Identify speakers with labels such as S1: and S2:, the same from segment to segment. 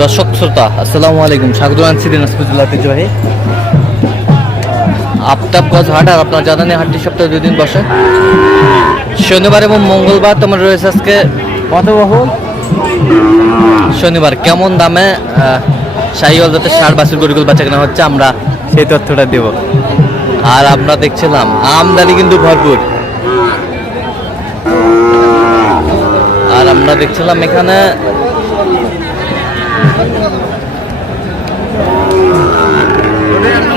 S1: দর্শক শ্রোতা, আসসালামু আলাইকুম। স্বাগত জানাচ্ছি দিনাজপুর জেলা ঐতিহ্যবাহী আফতাবগঞ্জ হাট। আর আপনার জানা নেই হাটটি সপ্তাহে দুই দিন বসে। শনিবার এবং মঙ্গলবার তোমার রয়েছে আজকে কত বহু শনিবার কেমন দামে শাহিওয়াল যাতে ষাট বাছুর, গরিগুল বাচ্চা কেনা হচ্ছে, আমরা সেই তথ্যটা দেব। আর আমরা দেখছিলাম, আমদানি কিন্তু ভরপুর। আর আমরা দেখছিলাম এখানে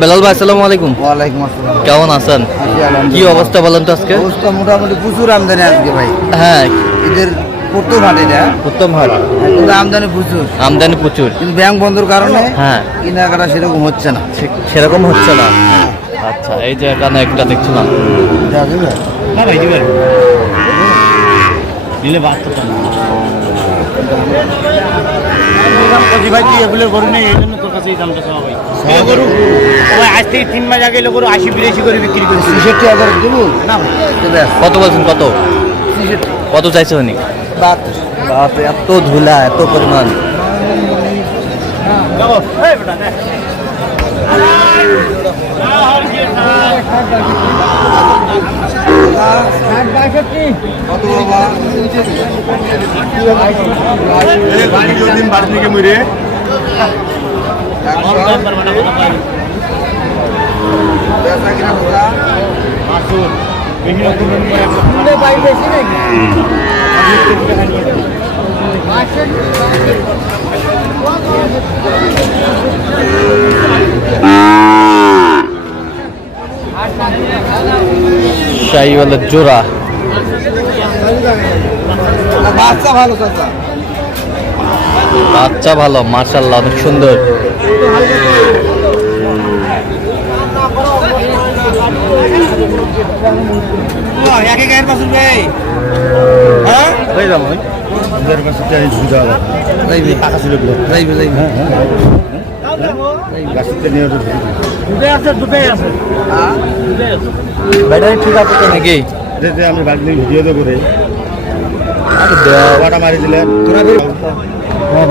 S1: বেলাল ভাই আসসালামু আলাইকুম।
S2: ওয়ালাইকুম আসসালাম।
S1: কেমন আছেন? কি অবস্থা বলেন তো আজকে?
S2: অবস্থা মোটামুটি প্রচুর আমদানি আজকে ভাই।
S1: হ্যাঁ।
S2: এদের প্রত্যেক হাটে এটা।
S1: উত্তম হাট।
S2: কিন্তু আমদানি প্রচুর।
S1: আমদানি প্রচুর।
S2: কিন্তু ব্যাংক বন্ধর কারণে
S1: হ্যাঁ।
S2: কেনাকাটা সেরকম হচ্ছে না।
S1: সেরকম হচ্ছে না। আচ্ছা এই যে এখানে একটা দেখছিলাম।
S3: না ভাই দিবেন দিলে বাচ্চা ভাই তুই এগুলো গরু নেই এই জন্য তোর কাছে এই দামটা চাওয়া ভাই এগুলো গরু ভাই আজ থেকে তিন মাস আগে গরু আশি বিরাশি করে বিক্রি করেছি
S2: ছেষট্টি হাজার দেবো
S3: না ভাই
S2: তো ব্যাস
S1: কত বলছেন কত কত চাইছে উনি
S2: বাহাত্তর
S1: বাপ এত ধুলা এত পরিমাণ
S2: কত বাবা বেচা কিনা কোথা?
S3: মাসুর করে
S1: জোড়া।
S2: বাচ্চা ভালো চাচা।
S1: বাচ্চা ভালো মার্শাল্লাহ অনেক সুন্দর।
S2: হ্যাঁ।
S1: ব্যাটারি ঠিক আছে তো নাকি?
S4: আমি বাড়িতে ভিডিও করে
S1: আরে
S4: মারি
S2: বের
S1: হ্যাঁ,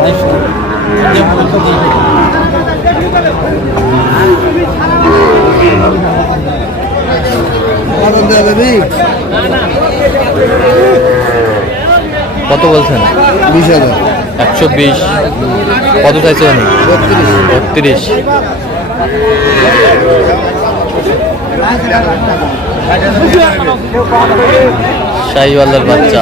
S1: কত বলছেন?
S2: বিশ হাজার।
S1: একশো বিশ। কত চাইছে উনি
S2: বত্রিশ।
S1: বত্রিশ বাচ্চা।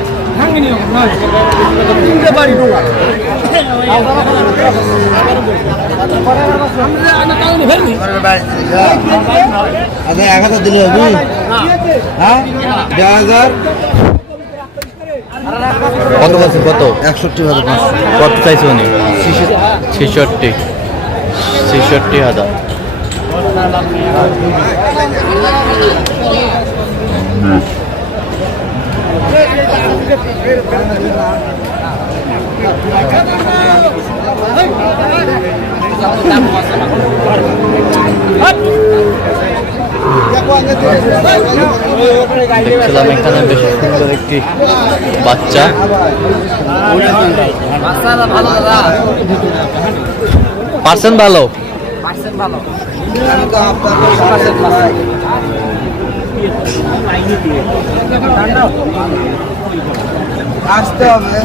S2: এক হাজার দিলে হবে হ্যাঁ হাজার
S1: কত বলছেন কত
S2: একষট্টি হাজার
S1: কত চাইছে উনি ছেষট্টি ছেষট্টি হাজার দেখছিলাম এখানে বেশ সুন্দর একটি বাচ্চা। পার্সেন্ট ভালো?
S2: আসতে হবে।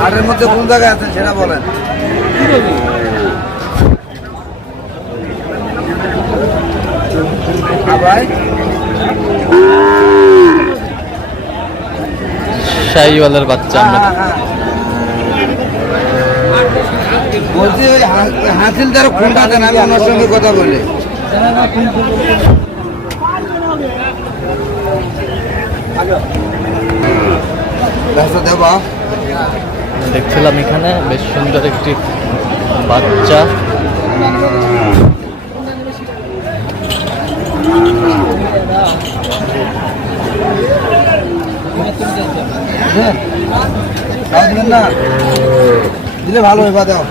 S2: হাটের মধ্যে কোন জায়গায় আছেন সেটা বলেন। ভাই
S1: শাহিওয়ালের বাচ্চা
S2: হ্যাঁ, হ্যাঁ। বলছি ওই হা- হাসিল তার ফোনটা দেন আমি ওনার সঙ্গে কথা বলি ব্যস্ত দেবা
S1: দেখছিলাম এখানে বেশ সুন্দর একটি বাচ্চা।
S2: তাও দিলে ভালো হবে বা দাও।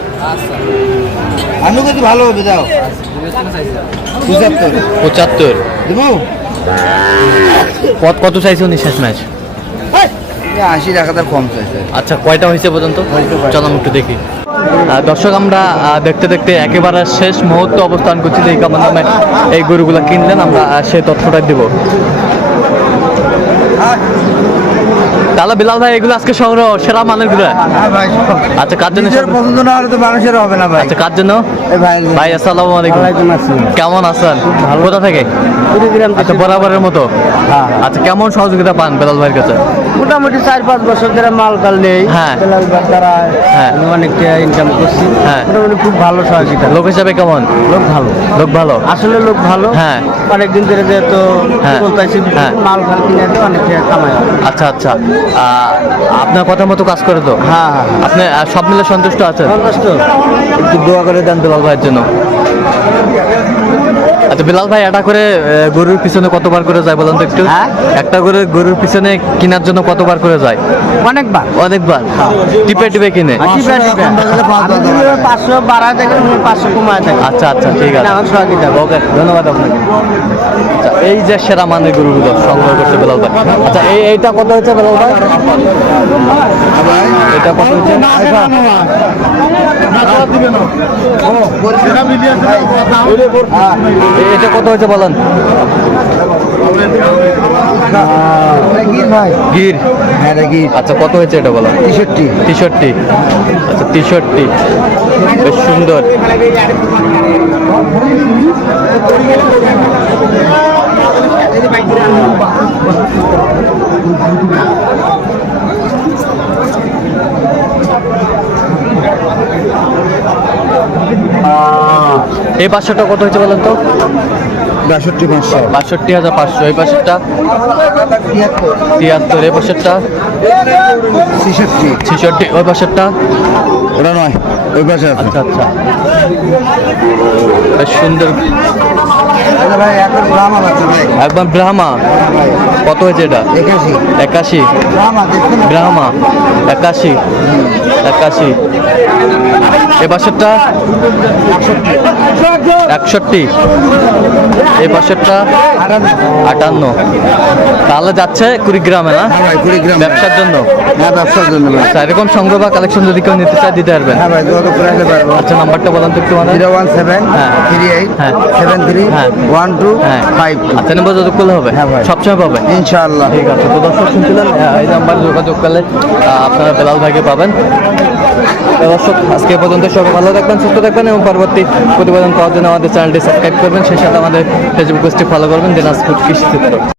S2: আলু কেজি ভালো হবে দাও পঁচাত্তর।
S1: পঁচাত্তর।
S2: দেবো
S1: কত কত চাইছে উনি শেষ ম্যাচ
S2: আশি টাকা তার কম চাইছে।
S1: আচ্ছা কয়টা হয়েছে পর্যন্ত? চল আমি একটু দেখি। দর্শক আমরা দেখতে দেখতে একেবারে শেষ মুহূর্ত অবস্থান করছি যে এই কামান নামে এই গরুগুলো কিনলেন। আমরা সেই তথ্যটা দিব। তাহলে বিলাল ভাই এগুলো আজকে শহর সেরা মানেরগুলো।
S2: হ্যাঁ
S1: আচ্ছা কার জন্য
S2: পছন্দ না হলে তো মানুষের হবে না ভাই।
S1: আচ্ছা কার জন্য?
S2: ভাই
S1: আসসালামু আলাইকুম। কেমন আছেন? কোথা থেকে? আচ্ছা বরাবরের মতো।
S2: হ্যাঁ।
S1: আচ্ছা কেমন সহযোগিতা পান বেলাল ভাইয়ের কাছে?
S3: মোটামুটি চার পাঁচ বছর ধরে মাল টাল নেই।
S1: হ্যাঁ।
S3: দ্বারা
S1: হ্যাঁ।
S3: অনেকটা ইনকাম করছি।
S1: হ্যাঁ।
S3: মোটামুটি খুব ভালো সহযোগিতা।
S1: লোক হিসাবে কেমন?
S3: লোক ভালো।
S1: লোক ভালো?
S3: আসলে লোক ভালো।
S1: হ্যাঁ।
S3: অনেকদিন ধরে যেহেতু
S1: হ্যাঁ।
S3: বলতেছি
S1: হ্যাঁ।
S3: মাল ফাল কিনে অনেকটা কামাই
S1: আচ্ছা আচ্ছা। আপনার কথা মতো কাজ করে তো?
S3: হ্যাঁ হ্যাঁ।
S1: আপনি সব মিলে সন্তুষ্ট আছেন?
S3: সন্তুষ্ট।
S1: একটু দোয়া করে দেন দুলাল ভাইয়ের জন্য। আচ্ছা বিলাল ভাই এটা করে গরুর পিছনে কতবার করে যায় বলেন তো একটু?
S3: হ্যাঁ?
S1: একটা করে গরুর পিছনে কেনার জন্য কতবার করে যায়?
S3: অনেকবার।
S1: অনেকবার? টিপে টিপে কিনে?
S3: টিপে টিপে। আমি যদি পাঁচশো বাড়ায় উনি পাঁচশো কমায় দেখেন।
S1: আচ্ছা আচ্ছা ঠিক আছে। ওকে ধন্যবাদ আপনাকে। আচ্ছা এই যে সেরা মানের গরুগুলো সংগ্রহ করছে বেলাল ভাই। আচ্ছা এই এইটা কত হচ্ছে বেলাল ভাই? এটা কত হচ্ছে? এ- এটা কত হচ্ছে বলেন?
S2: ভাই
S1: গির।
S2: হ্যাঁ রে কি
S1: আচ্ছা কত হয়েছে এটা বলেন?
S2: তেষট্টি।
S1: তেষট্টি। আচ্ছা তেষট্টি। বেশ সুন্দর। এই পাঁচশোটা কত হয়েছে বলেন তো?
S2: বাষট্টি পাঁচশো।
S1: বাষট্টি হাজার পাঁচশো এই পাশেরটা তিয়াত্তর এই পাশেরটা
S2: ছেষট্টি।
S1: ছেষট্টি ওই পাশেরটা
S2: ওটা নয় ওই পাশে
S1: আচ্ছা আচ্ছা। বেশ সুন্দর।
S2: আচ্ছা এখন ব্রাহ্মা
S1: একদম ব্রাহ্মা কত হয়েছে এটা?
S2: একাশি। ব্রাহ্মা
S1: একাশি। একাশি। এ বাসেরটা একষট্টি। এই পাশেরটা আটান্ন। তাহলে যাচ্ছে কুড়িগ্রামে না?
S2: হ্যাঁ কুড়িগ্রাম।
S1: ব্যবসার জন্য?
S2: হ্যাঁ ব্যবসার জন্য
S1: আচ্ছা এরকম সংগ্রহ বা কালেকশন যদি কেউ নিতে চায় দিতে পারবেন?
S2: হ্যাঁ ভাই যোগাযোগ করে আসতে পারব।
S1: আচ্ছা নাম্বারটা বলেন তো একটু
S2: জিরো ওয়ান সেভেন
S1: হ্যাঁ।
S2: থ্রি এইট
S1: হ্যাঁ।
S2: Seven three. One two five
S1: আচ্ছা নাম্বার যোগাযোগ করলে হবে?
S2: হ্যাঁ ভাই।
S1: সবসময় পাবে?
S2: ইনশাআল্লাহ।
S1: ঠিক আছে তো দর্শক শুনছিলেন এই নাম্বার যোগাযোগ করলে আপনারা বেলাল ভাইকে পাবেন। দর্শক আজকে পর্যন্ত সবাই ভালো থাকবেন সুস্থ থাকবেন এবং পরবর্তী প্রতিবেদন পাওয়ার জন্য আমাদের চ্যানেলটি সাবস্ক্রাইব করবেন। সেই সাথে আমাদের ফেসবুক পেজটি ফলো করবেন দিনাজপুর কৃষি